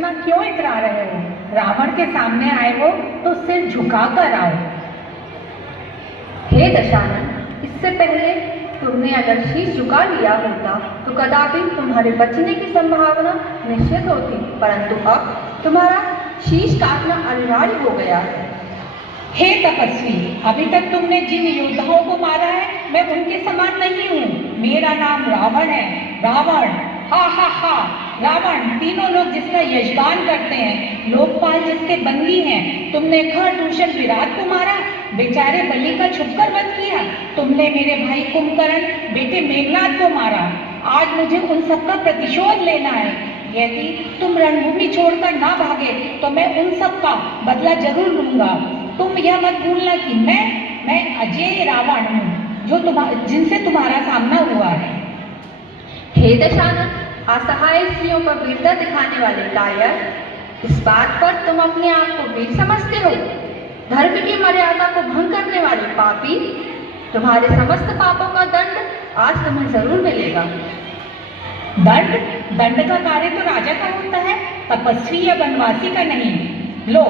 इतना क्यों इतरा रहे हो? रावण के सामने आए हो तो सिर झुका कर आओ। हे दशानन, इससे पहले तुमने अगर शीश झुका लिया होता तो कदापि तुम्हारे बचने की संभावना निश्चित होती, परंतु अब तुम्हारा शीश काटना अनिवार्य हो गया है। हे तपस्वी, अभी तक तुमने जिन योद्धाओं को मारा है मैं उनके समान नहीं हूँ। मेरा नाम रावण है। रावण, हा हा हा। रावण, तीनों लोग जिसका यजगान करते हैं, लोकपाल जिसके बंदी हैं। तुमने खरदूषण विराट को मारा, बेचारे बलि का छुपकर वध किया। तुमने मेरे भाई कुंभकर्ण, बेटे मेघनाद को मारा। आज मुझे उन सबका प्रतिशोध लेना है। यदि तुम रणभूमि छोड़कर ना भागे तो मैं उन सबका बदला जरूर लूंगा। तुम यह मत भूलना कि मैं अजय रावण हूँ, जो जिनसे तुम्हारा सामना हुआ है। हे दशानन, असहाय स्त्रियों पर वीरता दिखाने वाले कायर, इस बात पर तुम अपने आप को वीर समझते हो? धर्म की मर्यादा को भंग करने वाले पापी, तुम्हारे समस्त पापों का दंड आज तुम्हें जरूर मिलेगा। दंड का कार्य तो राजा का होता है, तपस्वी या वनवासी का नहीं। लो,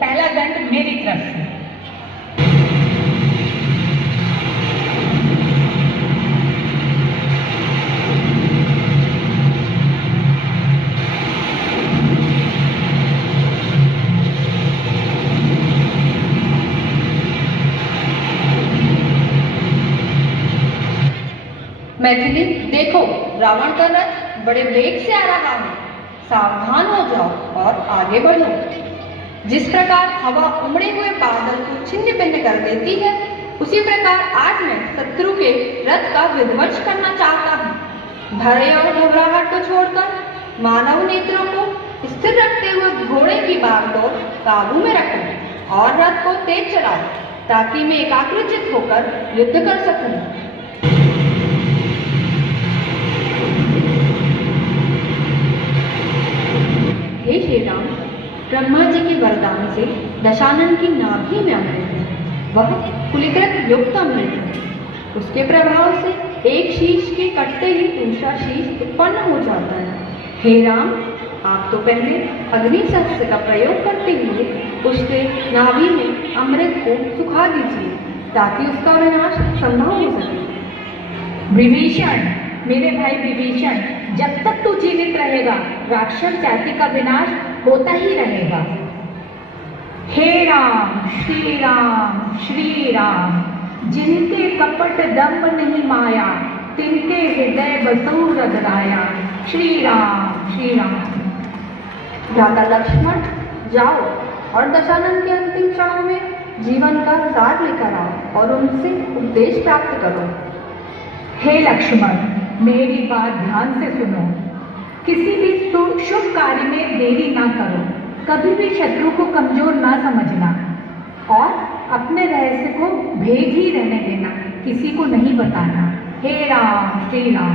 पहला दंड मेरी तरफ से। मैथिली, देखो, रावण का रथ बड़े वेग से आ रहा है। सावधान हो जाओ और आगे बढ़ो। जिस प्रकार हवा उमड़े हुए बादल को छिन्न भिन्न कर देती है, उसी प्रकार आज मैं शत्रु के रथ का विध्वंस करना चाहता हूँ। भय और घबराहट को छोड़कर मानव नेत्रों को स्थिर रखते हुए घोड़े की बागडोर काबू में रखो और रथ को तेज चलाओ, ताकि मैं एकाग्रचित होकर युद्ध कर सकूं। हे श्री राम, ब्रह्मा जी के वरदान से दशानन की नाभि में अमृत है। वह कुलीकृत युक्त अमृत है। उसके प्रभाव से एक शीश के कटते ही दूसरा शीश उत्पन्न हो जाता है। हे राम, आप तो पहले अग्नि शस्त्र का प्रयोग करते हुए उसके नाभि में अमृत को सुखा दीजिए, ताकि उसका विनाश संभव हो सके। विभीषण, मेरे भाई विभीषण, जब तक तू जीवित रहेगा राक्षस जाति का विनाश होता ही रहेगा। हे राम, श्री राम, जिनके कपट दंभ नहीं माया, तिनके हृदय बसु रगड़ाया। श्री राम, श्री राम। भ्राता लक्ष्मण, जाओ और दशानन के अंतिम क्षणों में जीवन का सार लेकर आओ और उनसे उपदेश प्राप्त करो। हे लक्ष्मण, मेरी बात ध्यान से सुनो। किसी भी शुभ कार्य में देरी ना करो। कभी भी शत्रु को कमजोर ना समझना और अपने रहस्य को भेद ही रहने देना, किसी को नहीं बताना। हे राम, श्री राम।